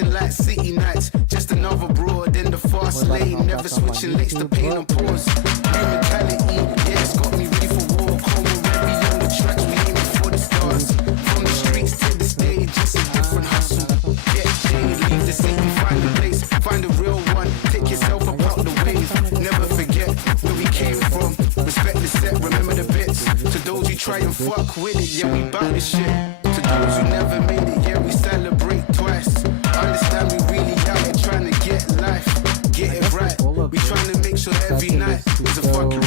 flashing like city nights. Just another broad in the fast lane. Never switching lanes to pain and pause. New mentality, yeah, it's got me ready for war. Call me ready on the tracks, we aiming for the stars. From the streets to the stage, it's a different hustle. Get paid, leave the city, find a place, find a real one. Take yourself about the wave. Never forget where we came from. Respect the set, remember the bits. To those who try and fuck with it, yeah, we bout this shit. To those who never made it, yeah, we celebrate twice. Understand we really out here trying to get life, get it right. We trying to make sure every night is a fucking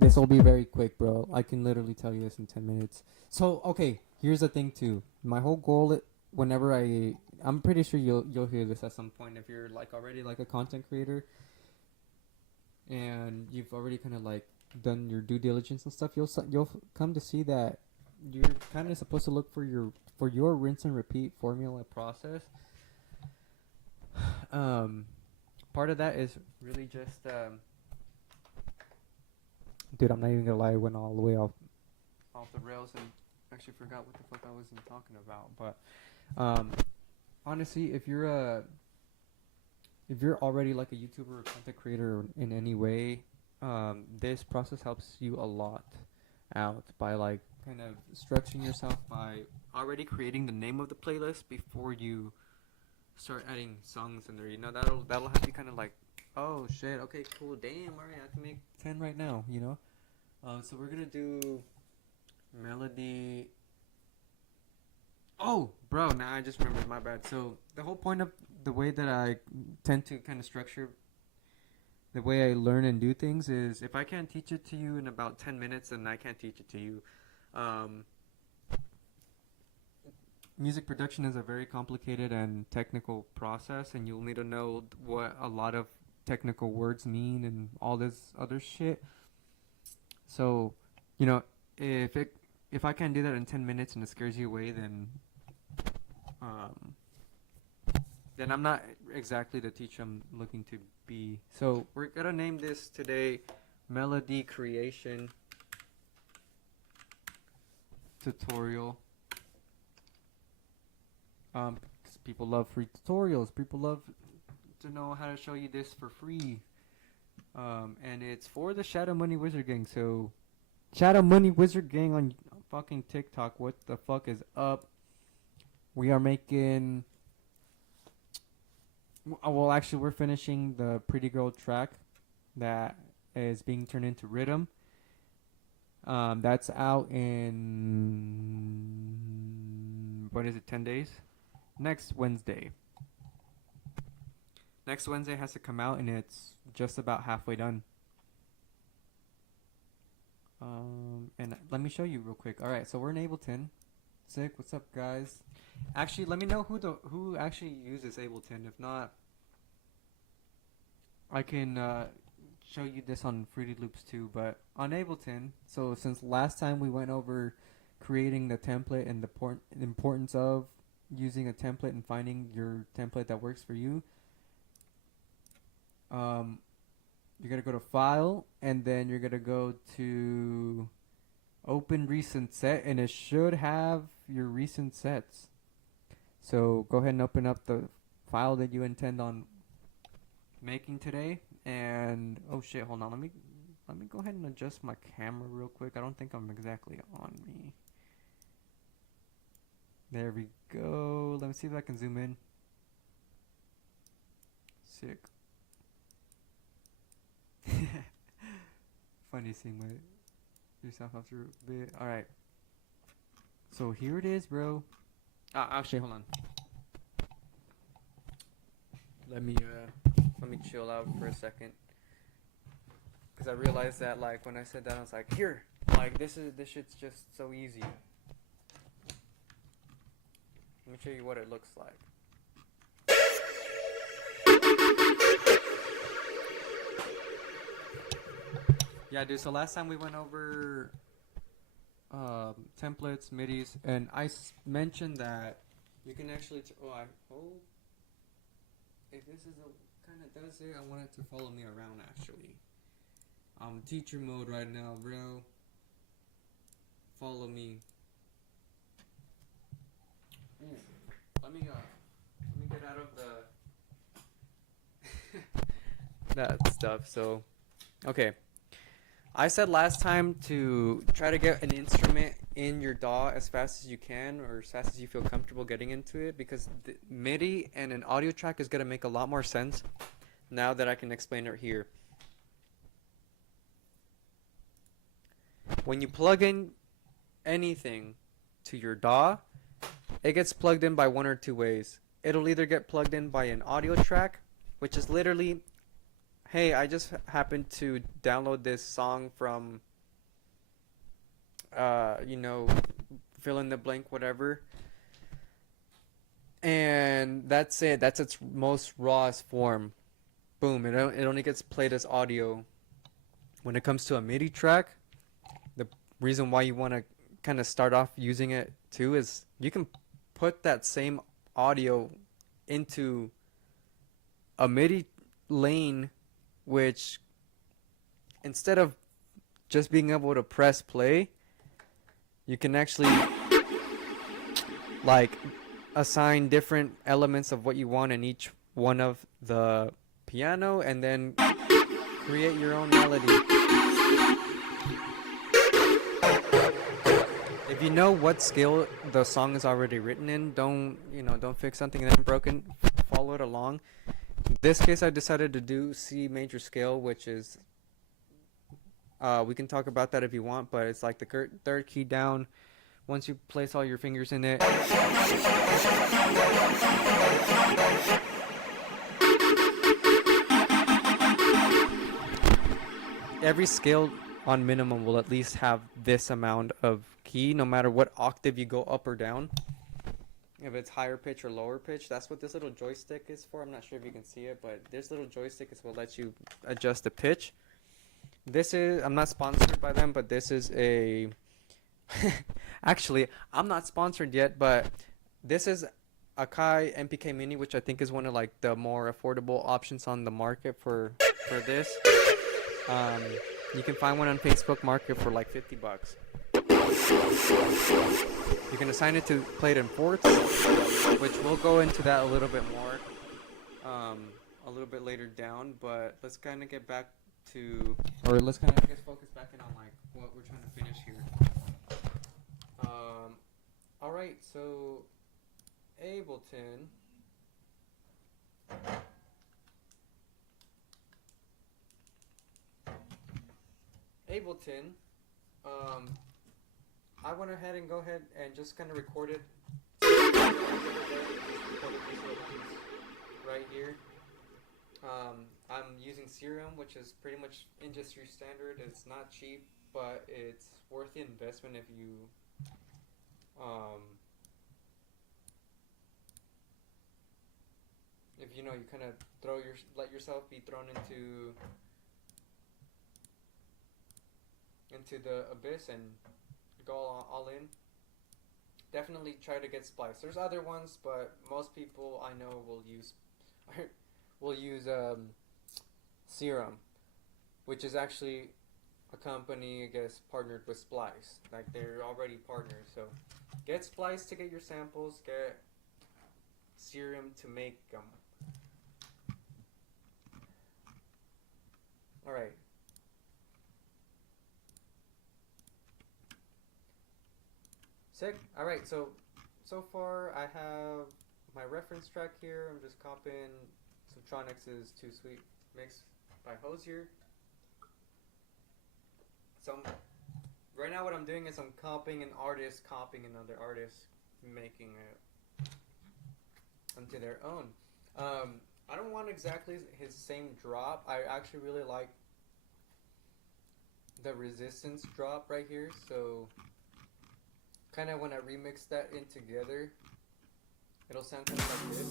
This will be very quick, bro. I can literally tell you this in 10 minutes. So, okay, here's the thing too. My whole goal, whenever I'm pretty sure you'll hear this at some point if you're like already like a content creator and you've already kind of like done your due diligence and stuff. You'll come to see that you're kind of supposed to look for your rinse and repeat formula process. Part of that is really just dude, I'm not even gonna lie, I went all the way off the rails and actually forgot what the fuck I was even talking about. But honestly, if you're already like a YouTuber or content creator in any way, this process helps you a lot out by like kind of structuring yourself by already creating the name of the playlist before you start adding songs in there. You know, that'll have you kind of like, oh shit, okay, cool, damn, alright, I can make 10 right now, you know? So we're gonna do melody. Oh, bro, now I just remembered, my bad. So the whole point of the way that I tend to kind of structure the way I learn and do things is if I can't teach it to you in about 10 minutes, then I can't teach it to you. Music production is a very complicated and technical process, and you'll need to know what a lot of technical words mean and all this other shit. So, you know, if I can't do that in 10 minutes and it scares you away, then I'm not exactly the teacher I'm looking to be. So we're gonna name this today Melody Creation Tutorial. 'Cause people love free tutorials. People love to know how to show you this for free. And it's for the Shadow Money Wizard Gang. So, Shadow Money Wizard Gang on fucking TikTok. What the fuck is up? We are making... Well, actually, we're finishing the Pretty Girl track that is being turned into riddim. That's out in... What is it, 10 days? Next Wednesday. Next Wednesday has to come out, and it's just about halfway done. And let me show you real quick. All right, so we're in Ableton. Sick. What's up, guys? Actually, let me know who actually uses Ableton. If not, I can show you this on Fruity Loops too. But on Ableton, so since last time we went over creating the template and the importance of using a template and finding your template that works for you. You're gonna go to File, and then you're gonna go to Open Recent Set, and it should have your recent sets. So go ahead and open up the file that you intend on making today. And oh shit, hold on, let me go ahead and adjust my camera real quick. I don't think I'm exactly on me. There we go. Let me see if I can zoom in. Sick. Funny seeing yourself after a bit. Alright. So here it is, bro. Actually, hold on. Let me chill out for a second. Because I realized that, like, when I said that, I was like, here! Like, this shit's just so easy. Let me show you what it looks like. Yeah, dude. So last time we went over templates, midis, and mentioned that you can actually. I hope if this is a kind of does it, I want it to follow me around. Actually, teacher mode right now, bro. Follow me. Let me get out of the that stuff. So, okay. I said last time to try to get an instrument in your DAW as fast as you can, or as fast as you feel comfortable getting into it, because the MIDI and an audio track is going to make a lot more sense now that I can explain it here. When you plug in anything to your DAW, it gets plugged in by one or two ways. It'll either get plugged in by an audio track, which is literally, hey, I just happened to download this song from, fill in the blank, whatever. And that's it. That's its most rawest form. Boom. It only gets played as audio. When it comes to a MIDI track, the reason why you want to kind of start off using it too is you can put that same audio into a MIDI lane, which instead of just being able to press play, you can actually like assign different elements of what you want in each one of the piano and then create your own melody. If you know what scale the song is already written in, don't fix something that ain't broken. Follow it along. In this case, I decided to do C major scale, which is, we can talk about that if you want, but it's like the third key down. Once you place all your fingers in it, every scale on minimum will at least have this amount of key, no matter what octave you go up or down. If it's higher pitch or lower pitch, that's what this little joystick is for. I'm not sure if you can see it, but this little joystick is what lets you adjust the pitch. This is, I'm not sponsored by them, but this is a actually, I'm not sponsored yet, but this is a Kai MPK Mini, which I think is one of like the more affordable options on the market for this. You can find one on Facebook Market for like $50. You can assign it to play it in fourths, which we'll go into that a little bit more a little bit later down, but let's kind of get back to, or let's kind of focus back in on like what we're trying to finish here. Alright, so Ableton. I went ahead and just kind of recorded right here. I'm using Serum, which is pretty much industry standard. It's not cheap, but it's worth the investment if you you kind of let yourself be thrown into the abyss and go all in. Definitely try to get Splice. There's other ones, but most people I know will use Serum, which is actually a company, I guess, partnered with Splice. Like, they're already partners. So get Splice to get your samples, get Serum to make them. Alright. Sick. Alright, so far I have my reference track here. I'm just copying Subtronics' Too Sweet mix by Hosier. So right now what I'm doing is I'm copying an artist, copying another artist, making it into their own. I don't want exactly his same drop. I actually really like the resistance drop right here, so kind of when I remix that in together, it'll sound kind of like this.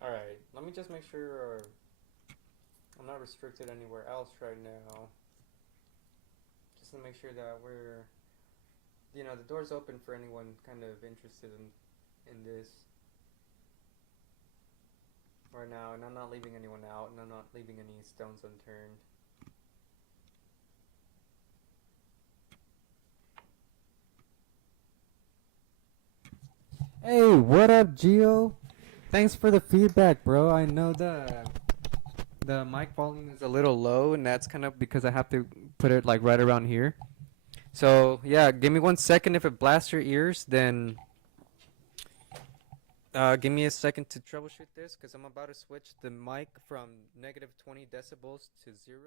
Alright, let me just make sure I'm not restricted anywhere else right now. Just to make sure that we're, the door's open for anyone kind of interested in this right now, and I'm not leaving anyone out, and I'm not leaving any stones unturned. Hey, what up, Gio? Thanks for the feedback, bro. I know the mic volume is a little low, and that's kind of because I have to put it like right around here. So yeah, give me 1 second. If it blasts your ears, then give me a second to troubleshoot this, because I'm about to switch the mic from negative 20 decibels to 0.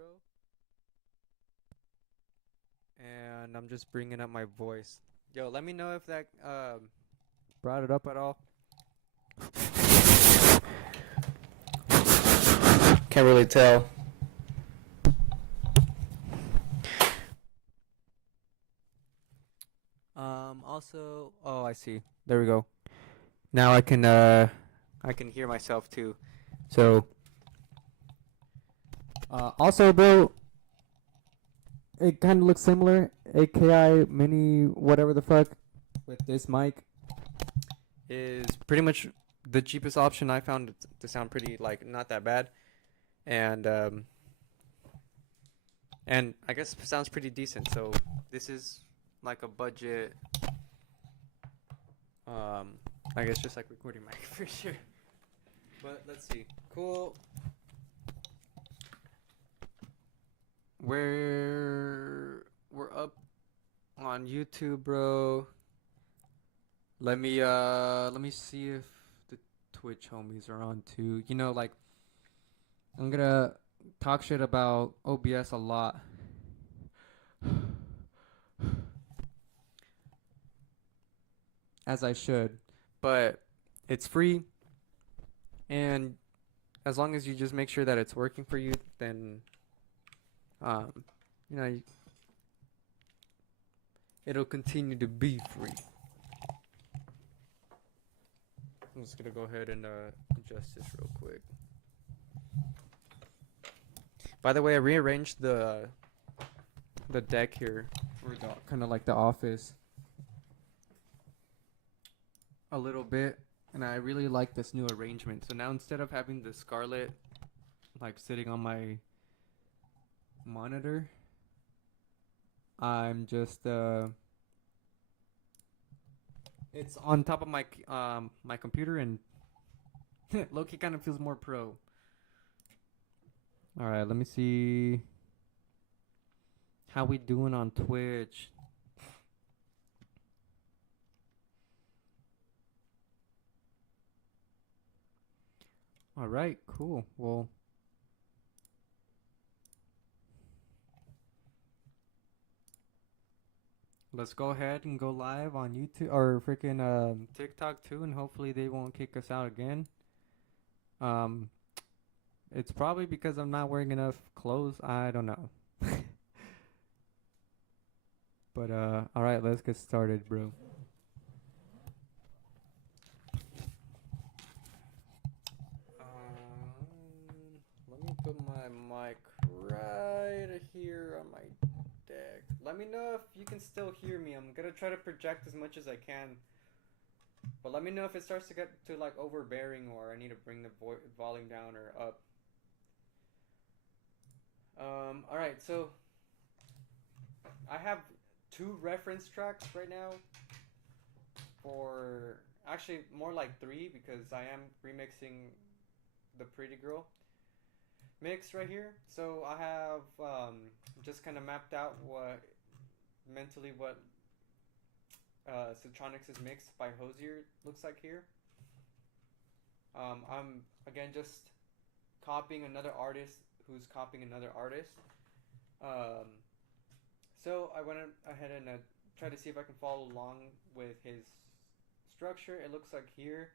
And I'm just bringing up my voice. Yo, let me know if that brought it up at all. Can't really tell. Also, oh, I see. There we go. Now I can hear myself too. So also, bro, it kind of looks similar. AKI Mini whatever the fuck with this mic is pretty much the cheapest option I found to sound pretty, like, not that bad. And I guess sounds pretty decent. So this is like a budget, I guess just like recording mic for sure. But let's see. Cool. We're up on YouTube, bro. Let me see if the Twitch homies are on too. Like, I'm gonna talk shit about OBS a lot. As I should. But it's free, and as long as you just make sure that it's working for you, then it'll continue to be free. I'm just gonna go ahead and adjust this real quick. By the way, I rearranged the deck here for kind of like the office a little bit, and I really like this new arrangement. So now, instead of having the Scarlet like sitting on my monitor, I'm just it's on top of my my computer, and Loki kind of feels more pro. All right, let me see how we doing on Twitch. All right, cool. Well, let's go ahead and go live on YouTube or freaking TikTok too, and hopefully they won't kick us out again. It's probably because I'm not wearing enough clothes. I don't know. But all right, let's get started, bro. Let me put my mic right here on my deck. Let me know if you can still hear me. I'm gonna try to project as much as I can, but let me know if it starts to get to like overbearing, or I need to bring the volume down or up. All right, so I have 2 reference tracks right now, for actually more like 3, because I am remixing the Pretty Girl mix right here. So I have just kind of mapped out what mentally what Citronics' mix by Hosier looks like here. I'm again just copying another artist who's copying another artist. Um, so I went ahead and tried to see if I can follow along with his structure. It looks like here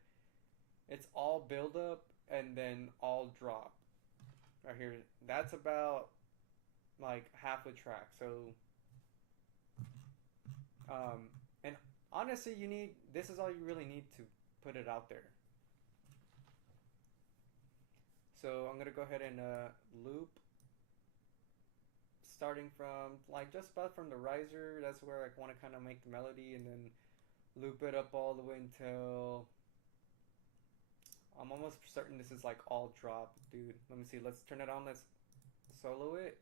it's all build up and then all drop. Right here, that's about like half a track. So, and honestly, this is all you really need to put it out there. So I'm gonna go ahead and loop, starting from like just about from the riser. That's where I want to kind of make the melody, and then loop it up all the way until I'm almost certain this is like all drop, dude. Let me see. Let's turn it on. Let's solo it.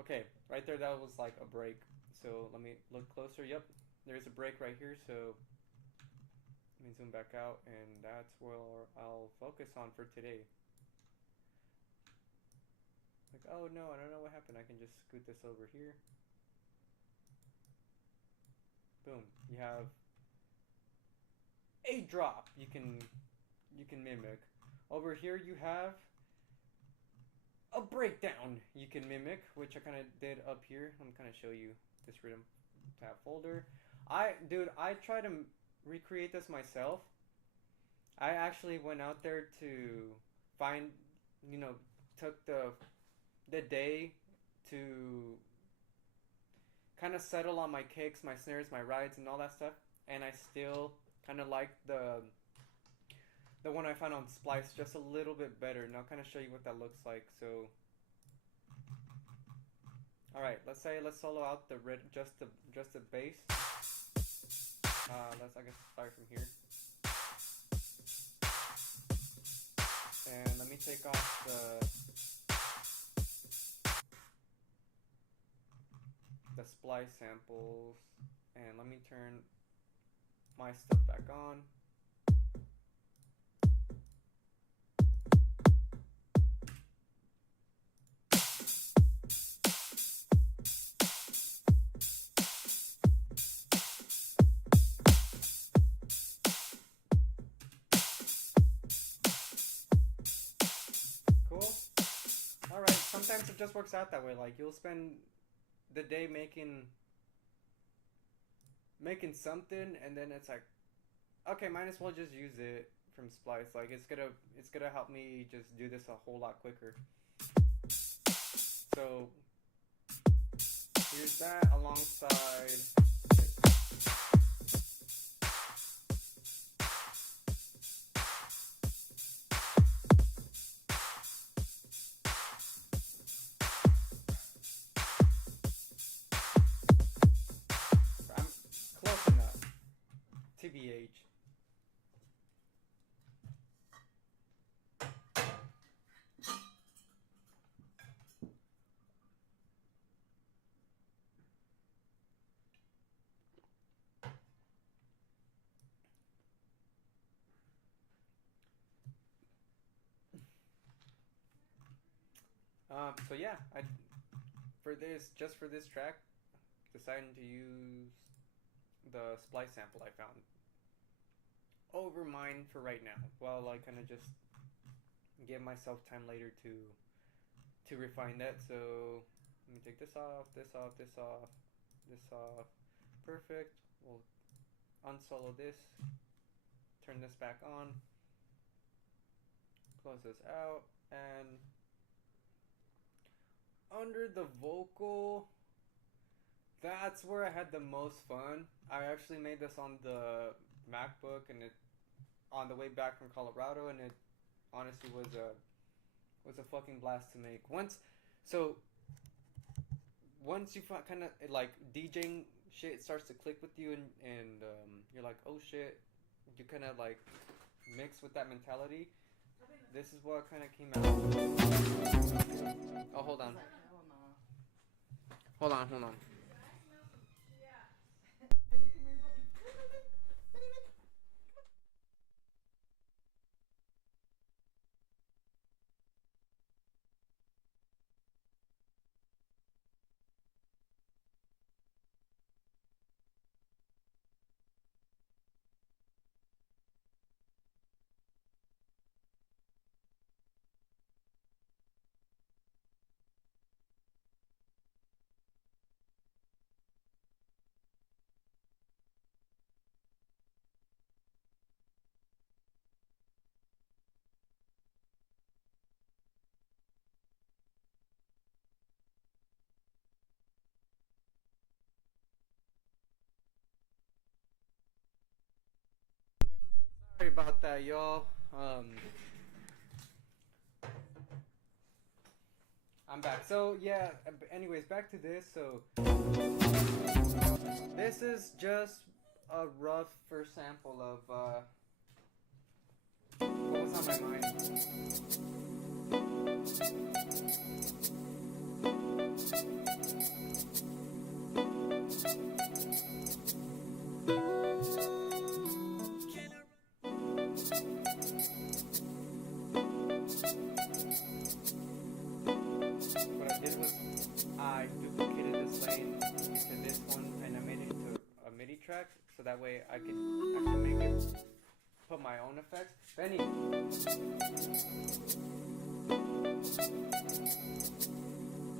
Okay, right there, that was like a break. So let me look closer. Yep, there's a break right here. So let me zoom back out, and that's where I'll focus on for today. Like, oh no, I don't know what happened. I can just scoot this over here. Boom. You have a drop you can mimic. Over here you have a breakdown you can mimic, which I kind of did up here. I'm kind of show you this rhythm tab folder. I try to recreate this myself. I actually went out there to find, took the day to kind of settle on my kicks, my snares, my rides, and all that stuff. And I still kind of like the one I found on Splice just a little bit better. And I'll kind of show you what that looks like. So, all right, let's solo out just the bass. Let's I guess start from here. And let me take off the splice samples, and let me turn my stuff back on. Cool. All right, sometimes it just works out that way. Like, you'll spend the day making something, and then it's like, okay, might as well just use it from Splice. Like, it's gonna help me just do this a whole lot quicker. So here's that alongside TBH. So yeah, for this track, decided to use the splice sample I found over mine for right now, while I kind of just give myself time later to refine that. So let me take this off, this off, this off, this off. Perfect. We'll unsolo this, turn this back on, close this out, and under the vocal, that's where I had the most fun. I actually made this on the MacBook, and it on the way back from Colorado, and it honestly was a fucking blast to make. So once you kind of like DJing shit starts to click with you, and you're like, oh shit, you kind of like mix with that mentality. This is what kind of came out. Oh, hold on. Hold on. Sorry about that, y'all. I'm back. So yeah. Anyways, back to this. So this is just a rough first sample of what was on my mind. What I did was I duplicated this lane into this one, and I made it into a MIDI track, so that way I can actually make it put my own effects. Benny.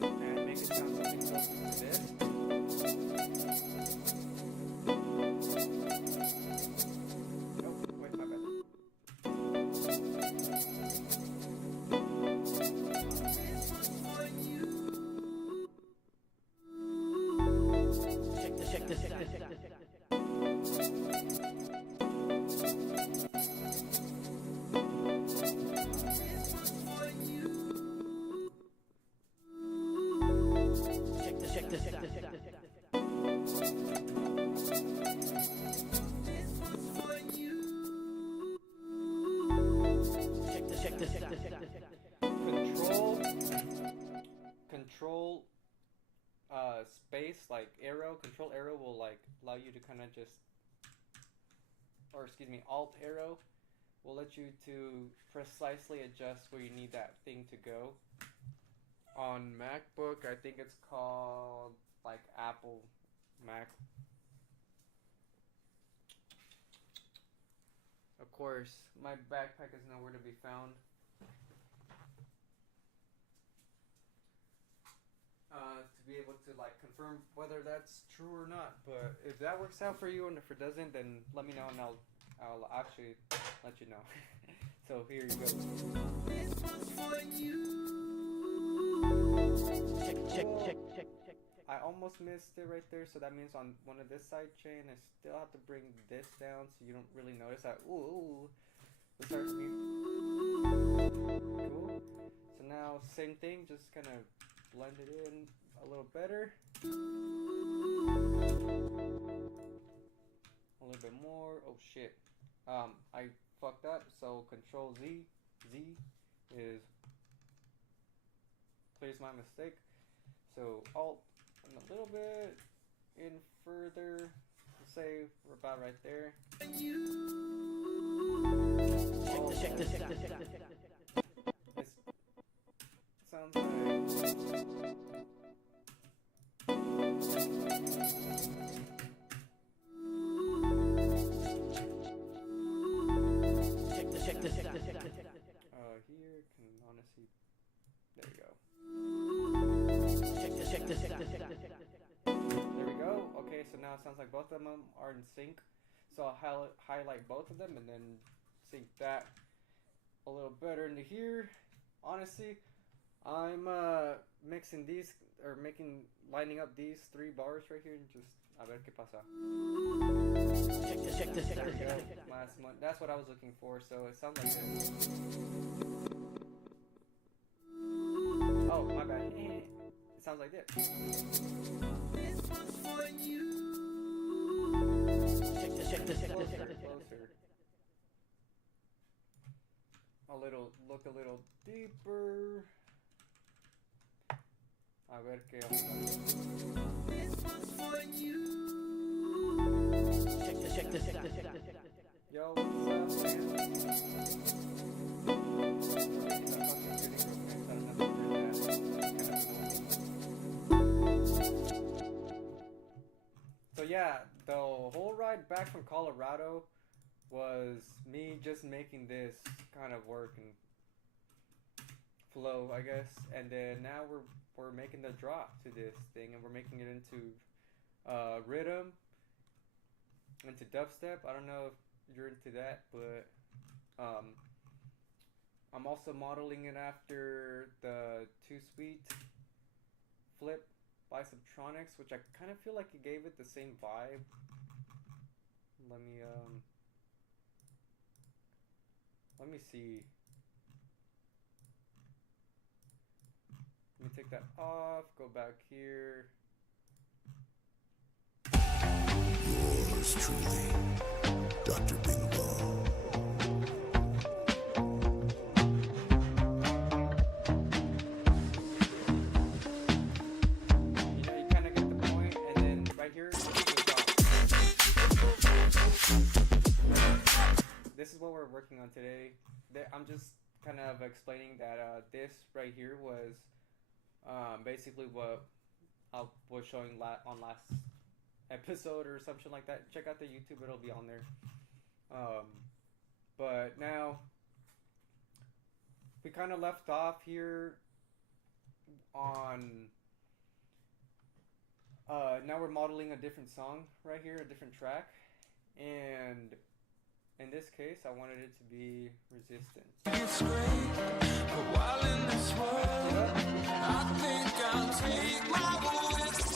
And make it sound something close to this. Oh, wait, my bad. Check this. Control space, like arrow, control arrow will like allow you to kind of just, or excuse me, alt arrow will let you to precisely adjust where you need that thing to go. On MacBook, I think it's called like Apple Mac. Of course, my backpack is nowhere to be found. To be able to like confirm whether that's true or not, but if that works out for you, and if it doesn't, then let me know, and I'll actually let you know. So here you go. This one's for you. Check. I almost missed it right there, so that means on one of this side chain, I still have to bring this down, so you don't really notice that. Ooh, it starts to be cool. So now same thing, just kind of blend it in a little better. A little bit more. Oh shit. I fucked up, so Control Z is clears my mistake. So Alt and a little bit in further. Let's say we're about right there. Check this. It sounds like here can honestly, there we go. Check this. There we go. Okay, so now it sounds like both of them are in sync. So I'll highlight both of them and then sync that a little better into here. Honestly, I'm mixing these, or lining up these 3 bars right here and just a ver qué pasa. Check this. There we go. Last month. That's what I was looking for. So it sounds like this. Oh, my bad. It sounds like this. Closer. Look a little deeper. A ver qué onda. Yo, what's up, So yeah, the whole ride back from Colorado was me just making this kind of work and flow, I guess. And then now we're making the drop to this thing, and we're making it into riddim, into dubstep. I don't know if you're into that, but I'm also modeling it after the Too Sweet flip by Subtronics, which I kind of feel like it gave it the same vibe. Let me see. Let me take that off, go back here. Yours truly, Dr. Bing Bong. You know, you kind of get the point, and then right here, this is what we're working on today. I'm just kind of explaining that this right here was basically what I was showing on last episode or something like that. Check out the YouTube, it'll be on there. But now we kind of left off here on now we're modeling a different song right here, a different track, and in this case I wanted it to be Resistance. It's great, but while in this world, I think I'll take my voice.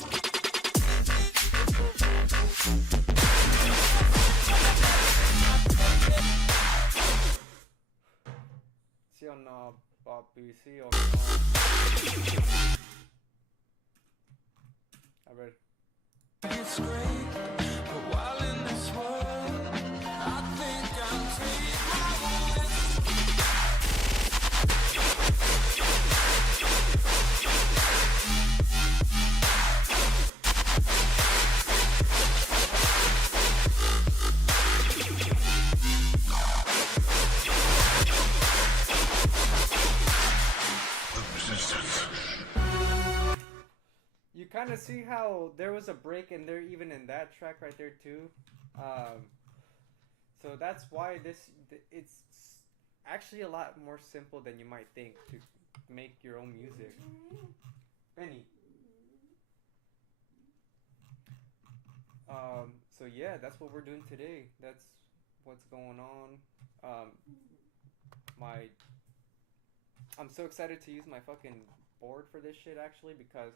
Sí o no, papi, sí o no. A ver. It's great, but while in this world, I think I'll take my voice. You kind of see how there was a break in there, even in that track right there too. So that's why it's actually a lot more simple than you might think to make your own music. Benny. So yeah, that's what we're doing today. That's what's going on. I'm so excited to use my fucking board for this shit actually, because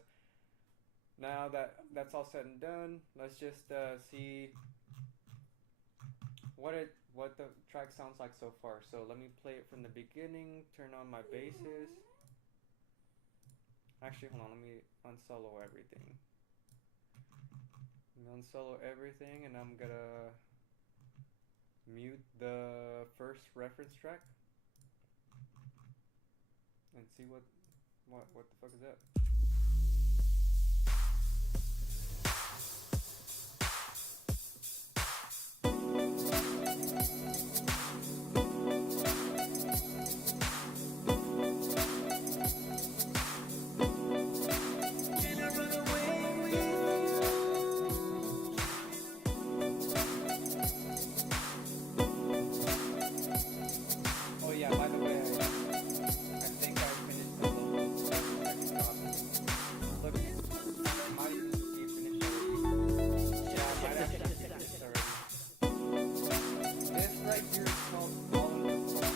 now that that's all said and done, let's just see what the track sounds like so far. So let me play it from the beginning, turn on my basses. Actually, hold on, let me unsolo everything. Unsolo everything, and I'm gonna mute the first reference track and see what the fuck is that. Oh yeah, by the way, I think I finished the vocals. Look, I might even be finished already. Yeah, I might actually be finished already. This right here is called All in the Floor.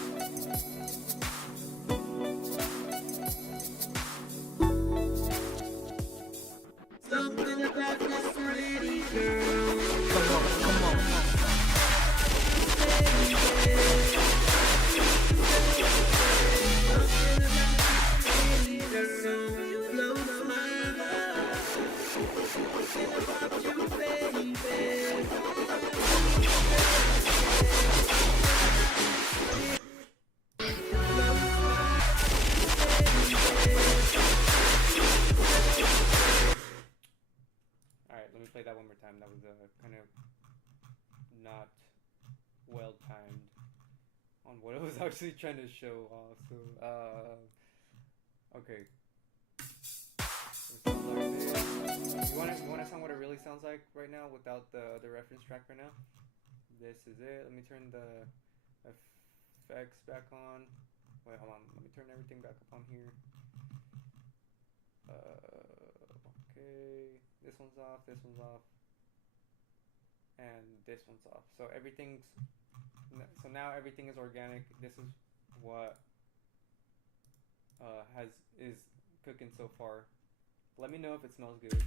Something about this pretty girl. Come on, come on. Something about this pretty girl. You blow my mind. play that one more time. That was kind of not well timed on what I was actually trying to show off. So, okay. Like you want to sound what it really sounds like right now without the reference track right now? This is it. Let me turn the effects back on. Wait, hold on. Let me turn everything back up on here. Okay. This one's off. This one's off. And this one's off. So now everything is organic. This is what is cooking so far. Let me know if it smells good.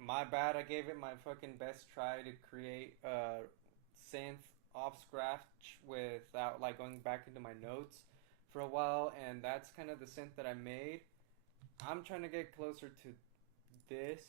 My bad, I gave it my fucking best try to create a synth off scratch without like going back into my notes for a while, and that's kind of the synth that I made. I'm trying to get closer to this.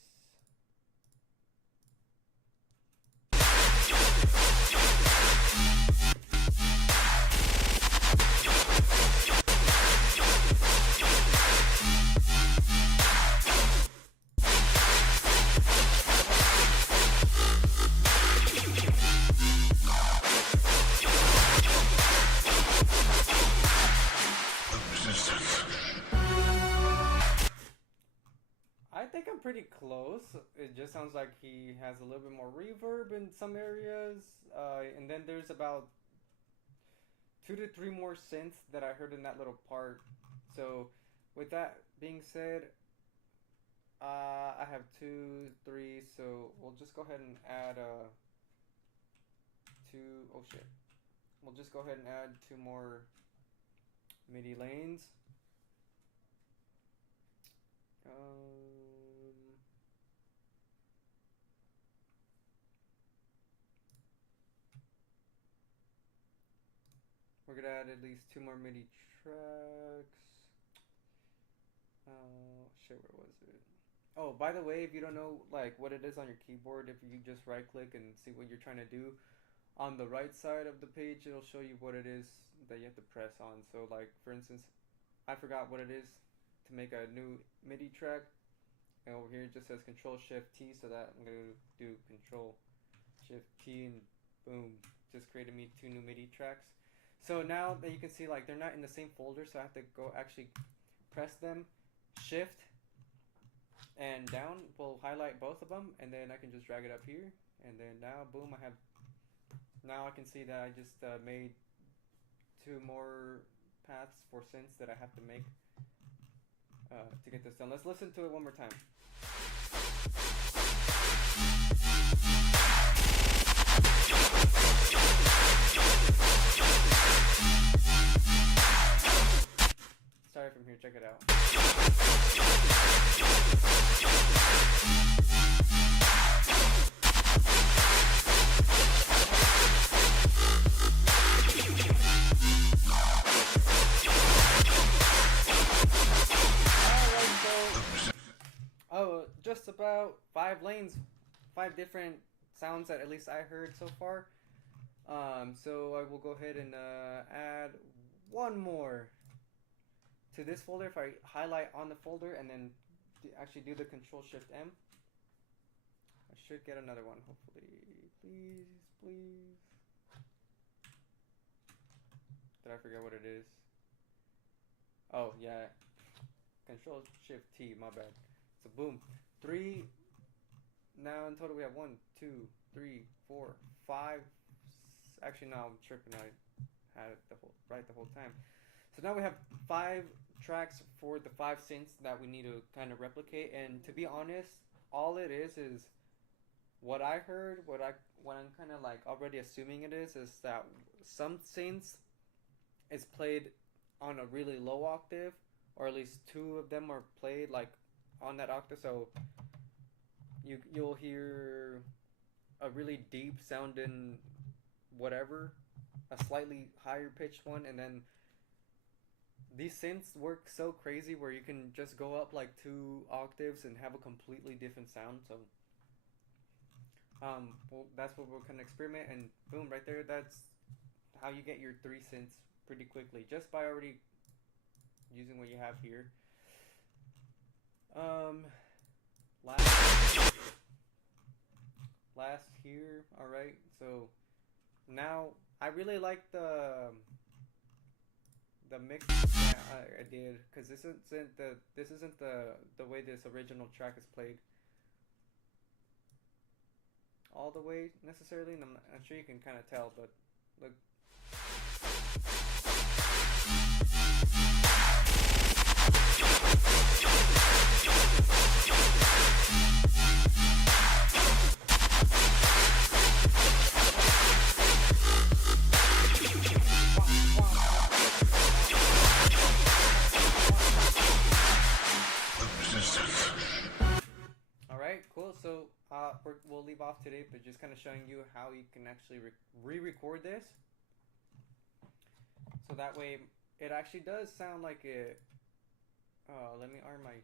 I think I'm pretty close. It just sounds like he has a little bit more reverb in some areas. And then there's about 2 to 3 more synths that I heard in that little part. So with that being said, I have 2, 3, so we'll just go ahead and add 2, oh shit. We'll just go ahead and add 2 more MIDI lanes. We're gonna add at least 2 more MIDI tracks. Shit, where was it? Oh, by the way, if you don't know like what it is on your keyboard, if you just right click and see what you're trying to do, on the right side of the page it'll show you what it is that you have to press on. So like for instance, I forgot what it is to make a new MIDI track, and over here it just says Control Shift T, so that I'm gonna do Control Shift T and boom, just created me 2 new MIDI tracks. So now that you can see like they're not in the same folder, so I have to go actually press them, Shift and down will highlight both of them, and then I can just drag it up here, and then now boom, now I can see that I just made 2 more paths for synths that I have to make to get this done. Let's listen to it one more time. Sorry from here, check it out. Just about 5 lanes, 5 different sounds that at least I heard so far. So I will go ahead and add 1 more to this folder. If I highlight on the folder and then actually do the Control Shift M, I should get another one, hopefully. Please, please. Did I forget what it is? Oh, yeah. Control Shift T, my bad. So boom. 3. Now in total we have 1, 2, 3, 4, 5. Actually, no, I'm tripping. I had it the whole time. So now we have 5 tracks for the 5 synths that we need to kind of replicate. And to be honest, all it is what I heard, what I'm kind of like already assuming it is that some synths is played on a really low octave, or at least 2 of them are played like on that octave. So you'll hear a really deep sounding whatever, a slightly higher pitched one, and then these synths work so crazy where you can just go up like 2 octaves and have a completely different sound. So well, that's what we're gonna experiment, and boom, right there, that's how you get your 3 synths pretty quickly, just by already using what you have here. Last here, alright, so now I really like the mix I did, because this isn't the way this original track is played all the way necessarily, and I'm sure you can kind of tell, but look. Alright, cool. So we'll leave off today, but just kind of showing you how you can actually re-record this. So that way it actually does sound like it. Let me arm my.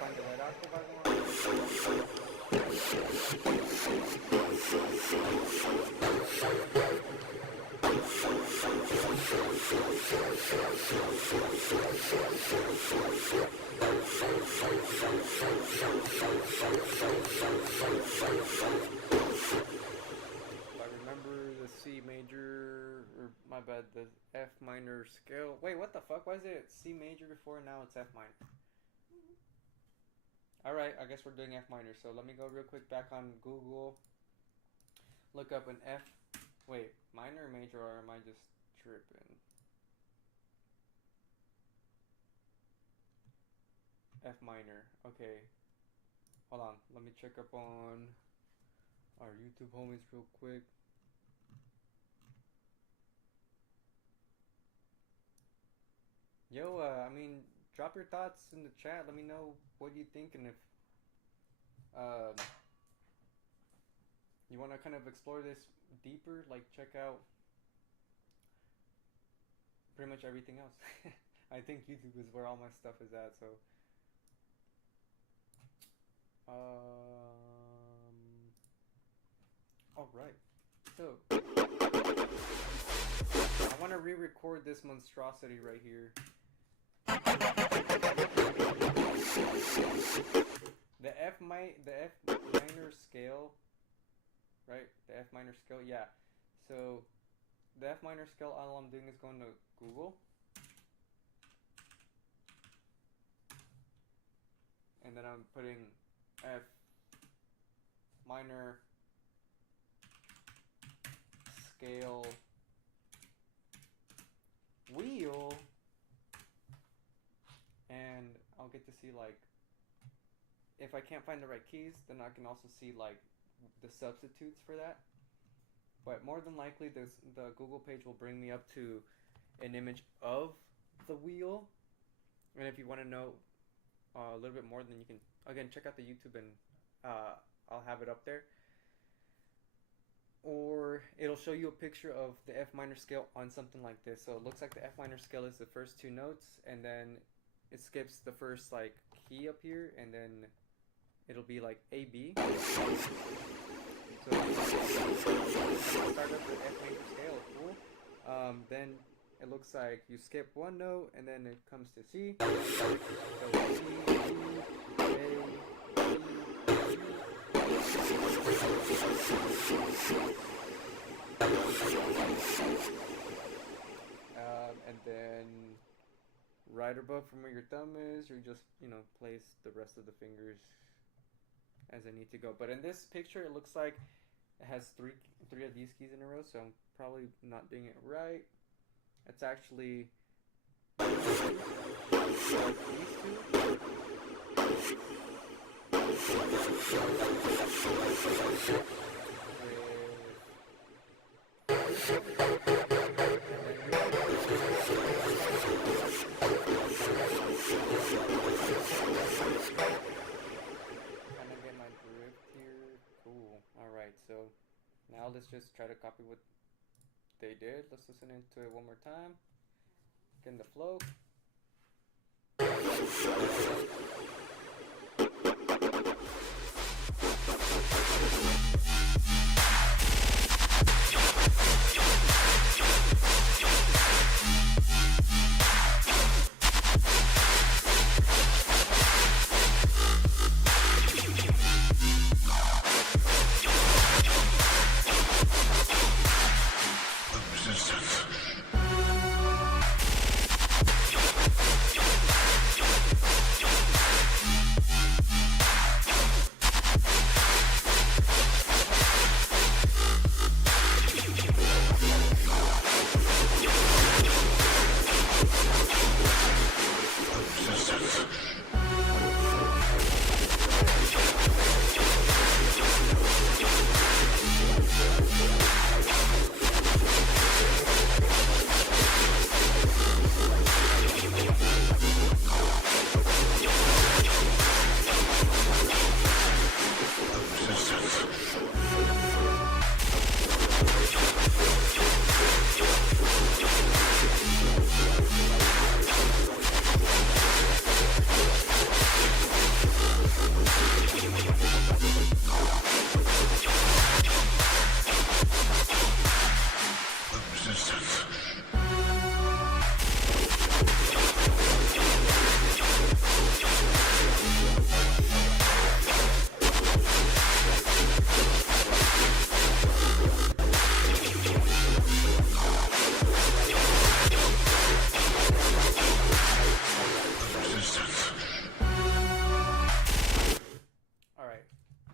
Find the right octave I want. I remember the C major, or my bad, the F minor scale. Wait, what the fuck? Why is it C major before and now it's F minor? Alright, I guess we're doing F minor. So let me go real quick back on Google. Look up an F. Wait, minor or major, or am I just tripping? F minor. Okay. Hold on. Let me check up on our YouTube homies real quick. Yo, I mean, drop your thoughts in the chat. Let me know what you think, and if you want to kind of explore this deeper, like check out pretty much everything else. I think YouTube is where all my stuff is at, so alright, so I want to re-record this monstrosity right here. The F minor scale, right? The F minor scale, yeah. So the F minor scale, all I'm doing is going to Google, and then I'm putting F minor scale wheel, and I'll get to see, like, if I can't find the right keys, then I can also see like the substitutes for that. But more than likely the Google page will bring me up to an image of the wheel, and if you want to know a little bit more, then you can again check out the YouTube, and I'll have it up there. Or it'll show you a picture of the F minor scale on something like this. So it looks like the F minor scale is the first 2 notes, and then it skips the first like key up here, and then it'll be like A B. So start up with F major scale, cool. Then it looks like you skip one note and then it comes to C. So C, D, A, and then right above from where your thumb is, you just, place the rest of the fingers as they need to go. But in this picture, it looks like it has three of these keys in a row, so I'm probably not doing it right. It's actually these two. So now let's just try to copy what they did. Let's listen into it one more time. Get in the flow.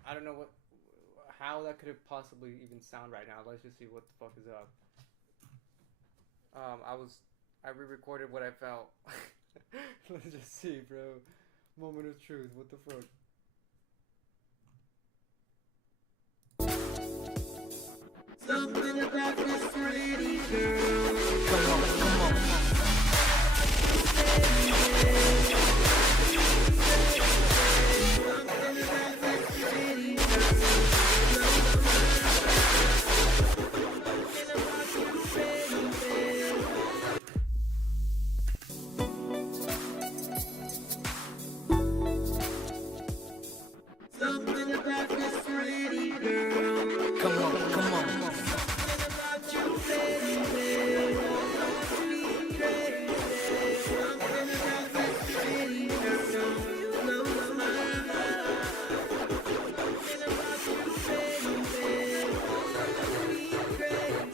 I don't know how that could have possibly even sound right now. Let's just see what the fuck is up. I re-recorded what I felt. Let's just see, bro. Moment of truth. What the fuck? Something about this pretty girl. Come on, come on. Something about this pretty girl. Come on, come on. Something about you, baby. Something crazy. Something about this pretty girl. Blows my mind. Something about you, baby. Something crazy.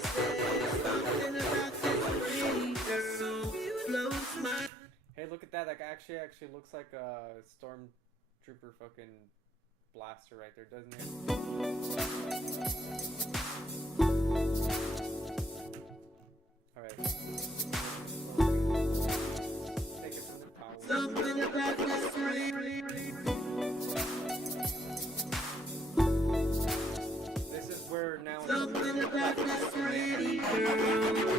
Something about this pretty girl. Blows my mind. Hey, look at that. That actually looks like a stormtrooper fucking blaster right there, doesn't it? Alright. Take it from the power. Something about this This is where now. Something about this pretty girl.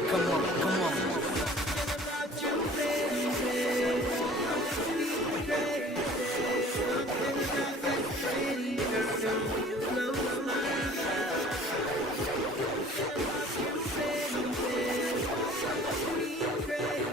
Come on, come on. Something about you, baby. Something crazy. Something about this pretty girl. Blows my mind. Something about you, baby. Something crazy.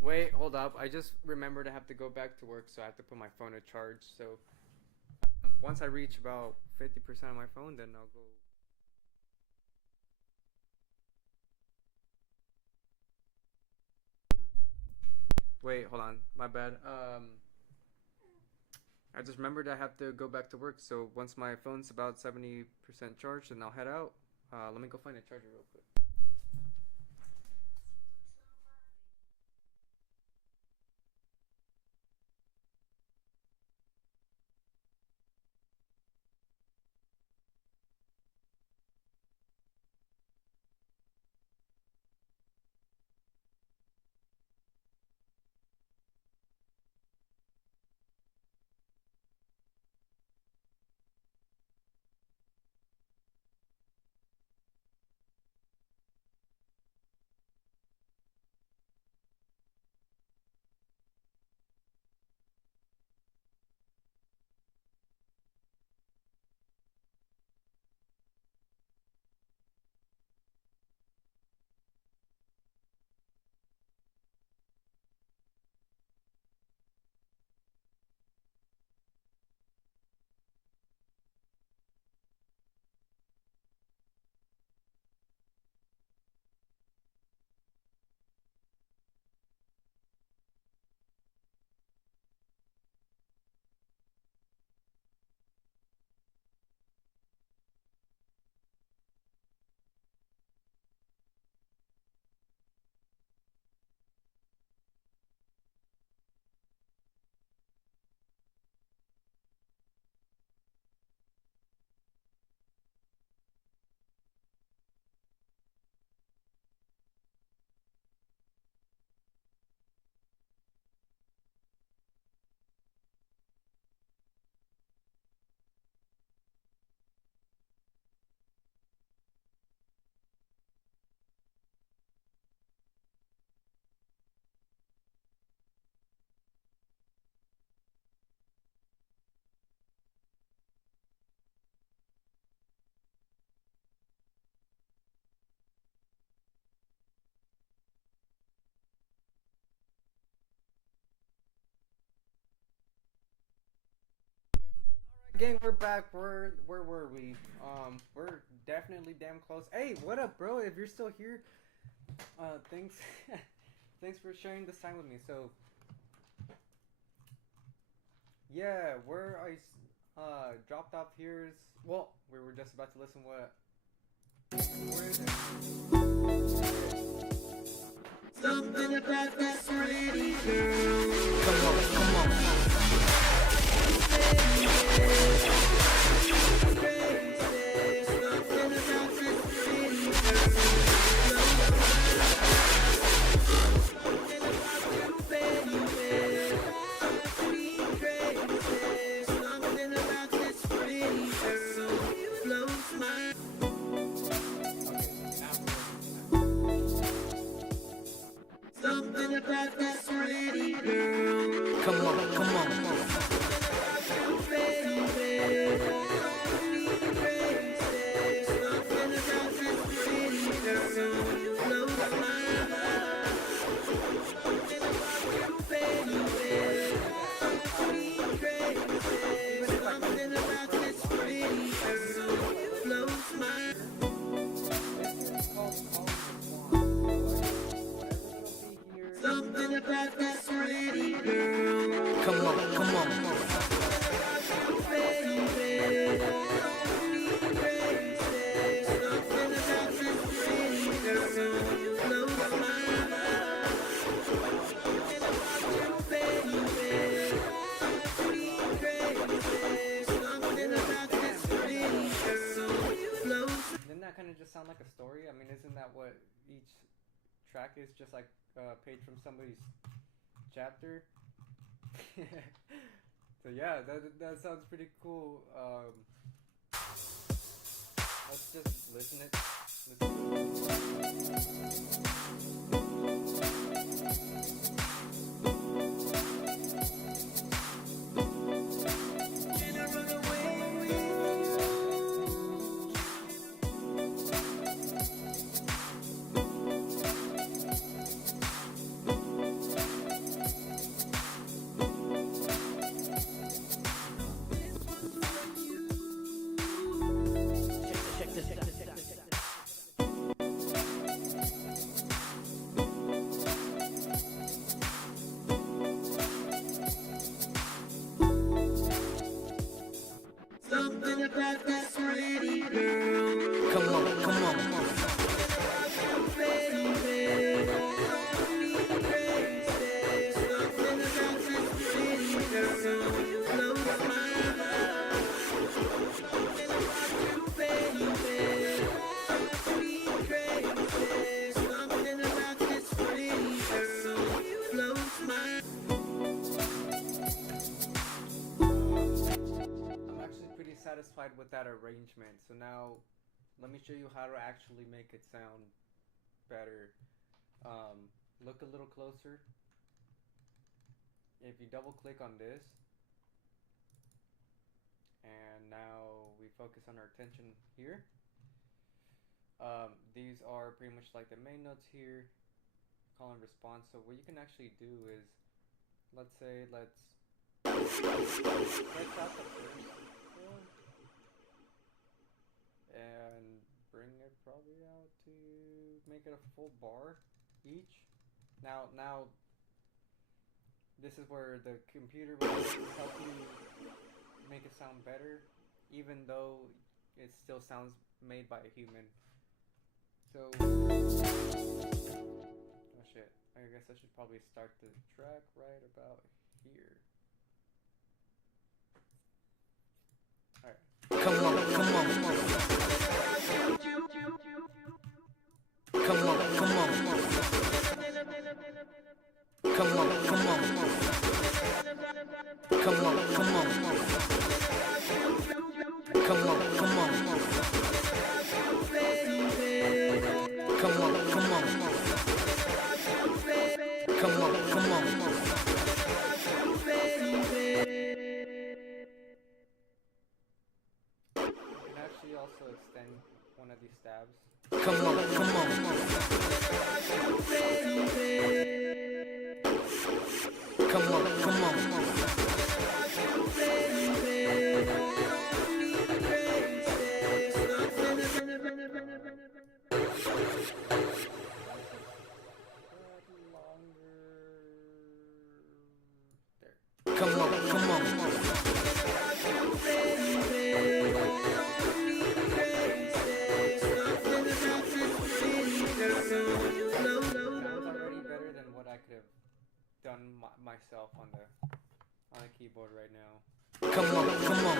Wait, hold up. I just remembered I have to go back to work, so I have to put my phone to charge. So once I reach about 50% of my phone, then I'll go. Wait, hold on. My bad. I just remembered I have to go back to work, so once my phone's about 70% charged, then I'll head out. Let me go find a charger real quick. Gang, we're back. Where were we? We're definitely damn close. Hey, what up, bro? If you're still here, thanks, thanks for sharing this time with me. So, yeah, where I dropped off here is, well, we were just about to listen what. Something about that pretty girl. Come on, come on. Something about that pretty girl. Come on, come on. Something about that pretty girl. Come on, come on. Didn't that kind of just sound like a story? I mean, isn't that what each track is? Just like a page from somebody's chapter? So yeah, that sounds pretty cool. Let's just listen it. Can I run away with you? This one's for you. Check this out. Something about this pretty girl. Come on, come on. Baby, drives me crazy. Something about this pretty girl blows my mind. Something about you, baby, drives me crazy. Something about this pretty girl blows my mind. I'm actually pretty satisfied with that arrangement. So now, let me show you how to actually make it sound better. Look a little closer. If you double click on this, and now we focus on our attention here. These are pretty much like the main notes here, call and response. So what you can actually do is, let's stretch out the first one and bring it probably out to make it a full bar each. Now this is where the computer will help you make it sound better, even though it still sounds made by a human. So, oh shit, I guess I should probably start the track right about here. Alright. Come on, come on. Come on, come on. Come on, come on. Come on, come on. Come on, come on. Come on, come on. Come on, come on. You can actually also extend one of these stabs. Come on, come on. Come on, come on. There. Come on, come on. Sounds already better than what I could have done myself on the keyboard right now. Come on, come on.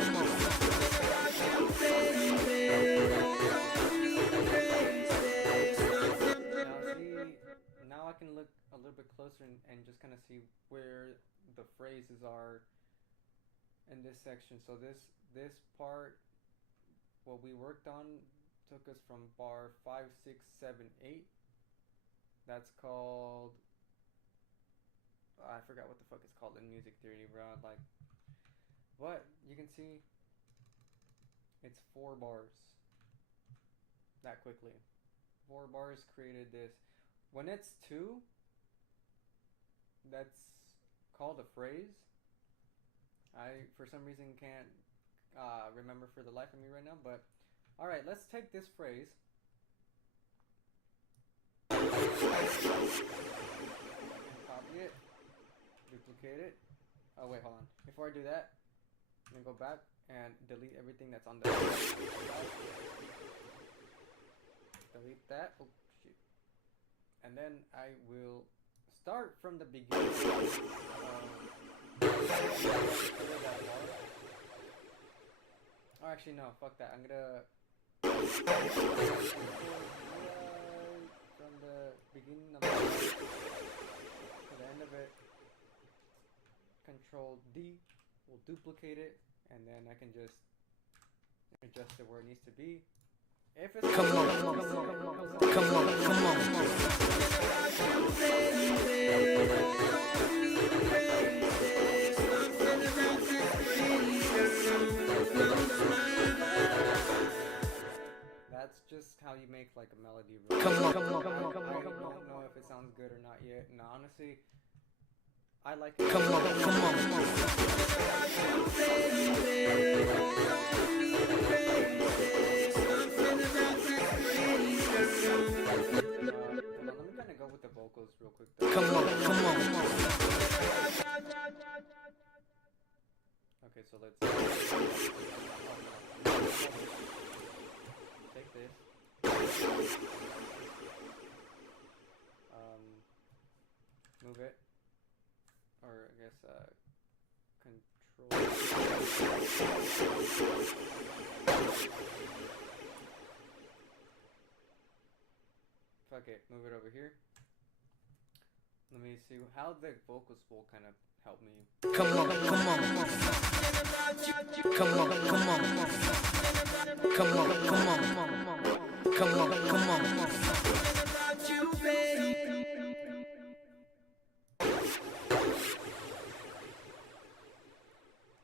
Now I can look a little bit closer and just kind of see where the phrases are in this section. So this part, what we worked on, took us from bar 5, 6, 7, 8. That's called, I forgot what the fuck it's called in music theory, bro. Like, but you can see it's 4 bars that quickly. 4 bars created this. When it's 2, that's called a phrase. I for some reason can't remember for the life of me right now, but alright, let's take this phrase. Copy it, duplicate it. Oh wait, hold on. Before I do that, I'm gonna go back and delete everything that's on the delete that. Oh shit. And then I will start from the beginning. Oh, actually no, fuck that. I'm gonna from the beginning of it to the end of it. Control D, we'll duplicate it, and then I can just adjust it where it needs to be. If it's Come on, come on. That's just how you make like a melody. Really. I don't know if it sounds good or not yet. And honestly, I like it. Come on. Let me kind of go with the vocals real quick. Though. Come on. Okay, so let's take this. Move it, or I guess control. Fuck it, move it over here. Let me see how the vocals will kind of help me. Come on.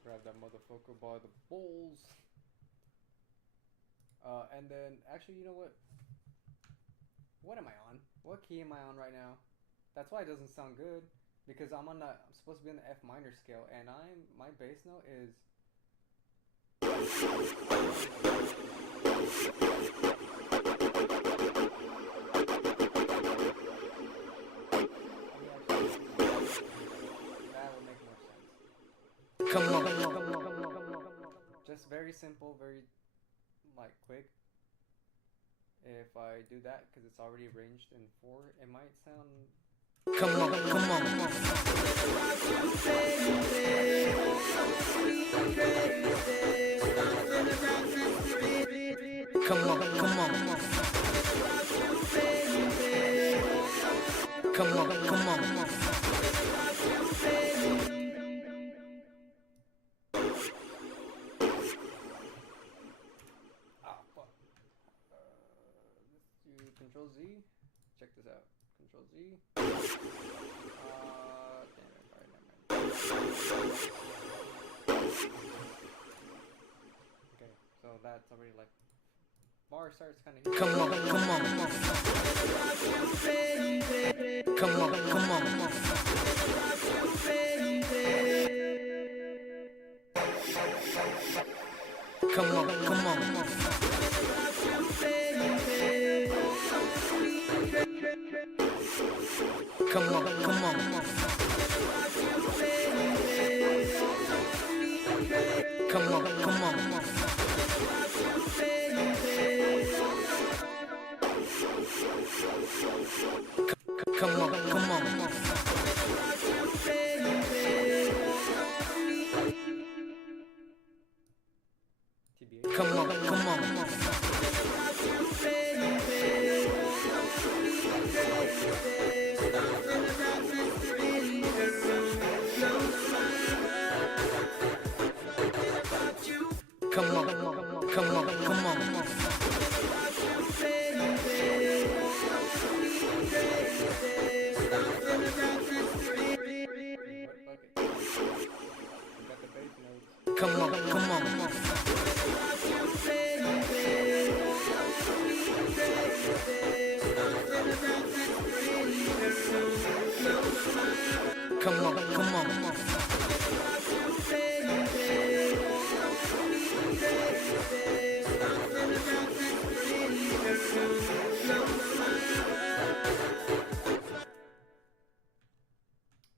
Grab that motherfucker by the balls. And then, actually, you know what? What am I on? What key am I on right now? That's why it doesn't sound good. Because I'm supposed to be on the F minor scale, and my bass note is. That will make more sense. Come on. Just very simple, very quick. If I do that, because it's already arranged in 4, it might sound. Come on. Fuck. Let's do Control Z. Check this out. Control Z. Damn it. Alright, never mind. Okay, so that's already bar starts kind of. Come on.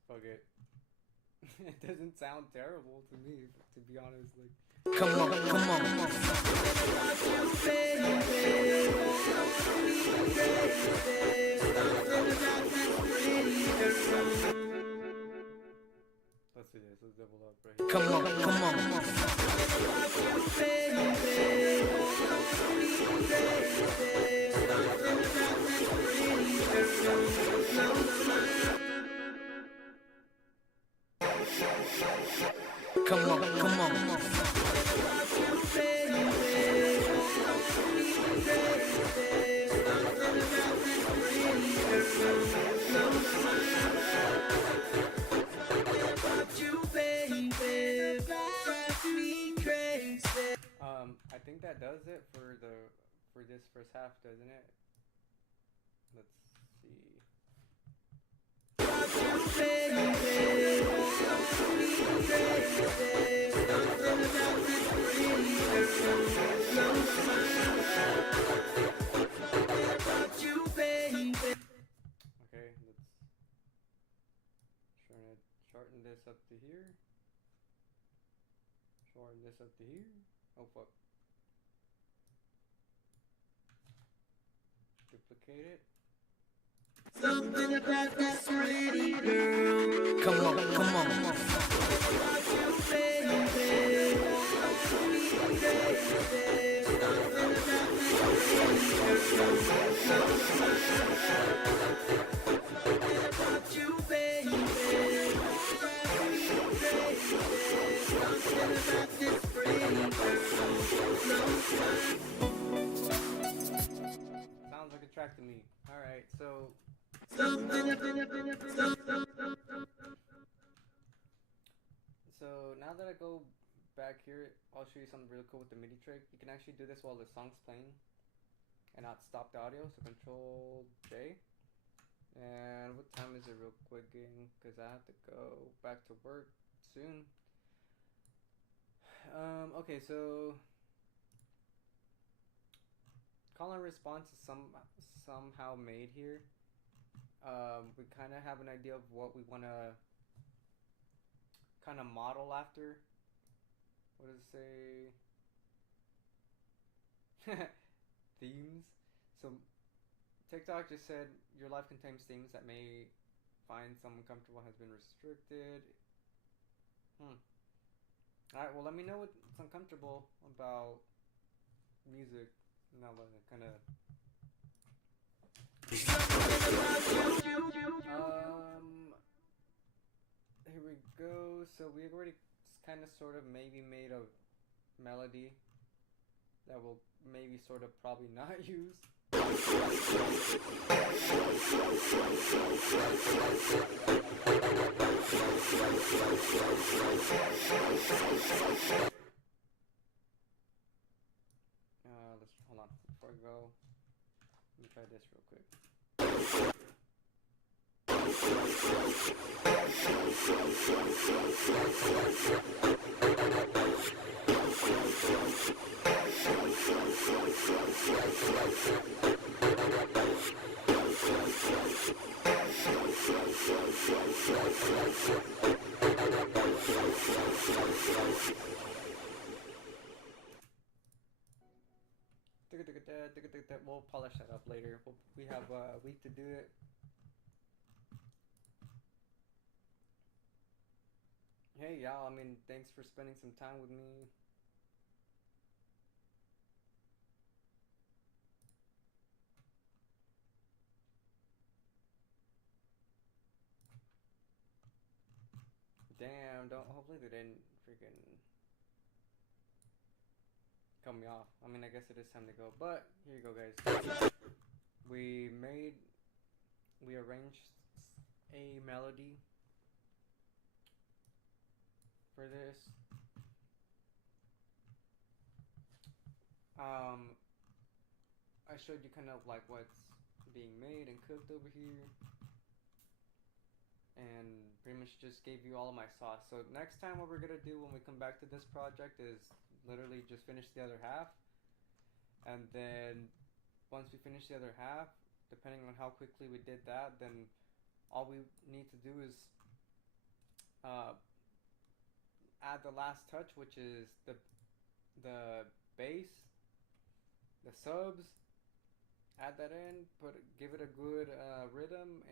Fuck it. It doesn't sound terrible to me, to be honest. Come on. Let's do this. Let's double up right here. Come on. Come on. I think that does it for this first half, doesn't it? Let's see. Okay, let's shorten this up to here. Shorten this up to here. Oh fuck. Duplicate it. Something about that pretty girl. Come on, come on. About you, baby. Sweet crazy. Something about that pretty girl. Something about you, baby. Sweet crazy. Something about this pretty girl. Sounds like a track to me. Alright, so now that I go back here, I'll show you something really cool with the MIDI trick. You can actually do this while the song's playing and not stop the audio. So Control J. And what time is it real quick, gang? Because I have to go back to work soon. Okay, so call and response is somehow made here. We kind of have an idea of what we want to kind of model after. What does it say? Themes. So TikTok just said your life contains themes that may find someone comfortable has been restricted. Alright, well let me know what's uncomfortable about music. Now that I kind of here we go. So we already kind of sort of maybe made a melody that we'll maybe sort of probably not use. Let's hold on before I go. Let me try this real quick. We'll polish that up later. We have a week to do it. Hey y'all, I mean, thanks for spending some time with me. Damn, hopefully they didn't freaking cut me off. I mean, I guess it is time to go, but here you go, guys. We arranged a melody for this. I showed you kind of like what's being made and cooked over here, and pretty much just gave you all of my sauce. So next time what we're gonna do when we come back to this project is literally just finish the other half, and then once we finish the other half, depending on how quickly we did that, then all we need to do is add the last touch, which is the bass, the subs. Add that in, give it a good rhythm,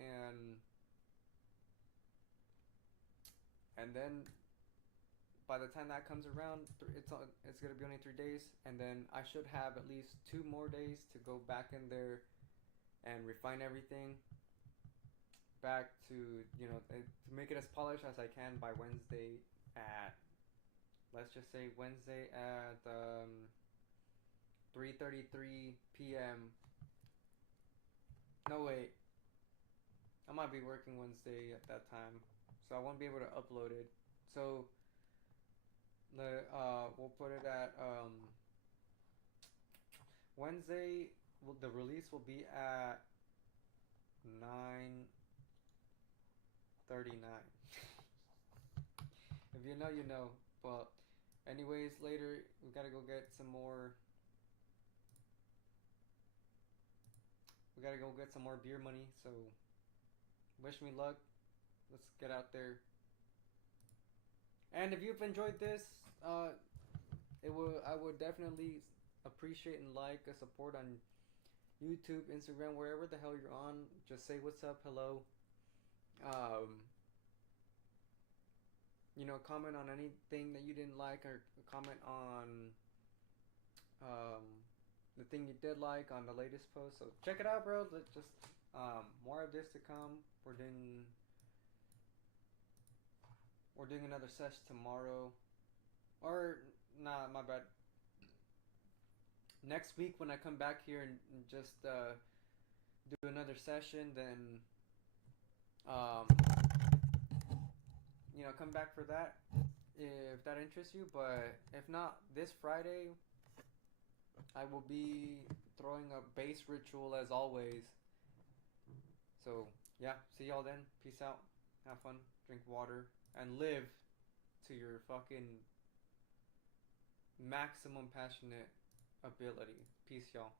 and then by the time that comes around, it's gonna be only 3 days, and then I should have at least 2 more days to go back in there and refine everything back to, you know, to make it as polished as I can by Wednesday at, let's just say Wednesday at 3:33 p.m. No, wait, I might be working Wednesday at that time, so I won't be able to upload it. So we'll put it at Wednesday, the release will be at 9:39. If you know, you know. But anyways, later we gotta go get some more. We gotta go get some more beer money. So wish me luck. Let's get out there. And if you've enjoyed this, I would definitely appreciate and like a support on YouTube, Instagram, wherever the hell you're on. Just say what's up, hello. Comment on anything that you didn't like, or comment on the thing you did like on the latest post. So check it out, bro. Let's just more of this to come. We're doing another session tomorrow, or nah, my bad. Next week when I come back here and just do another session, then come back for that if that interests you. But if not, this Friday I will be throwing a bass ritual as always. So yeah, see y'all then. Peace out. Have fun. Drink water and live to your fucking maximum passionate ability. Peace, y'all.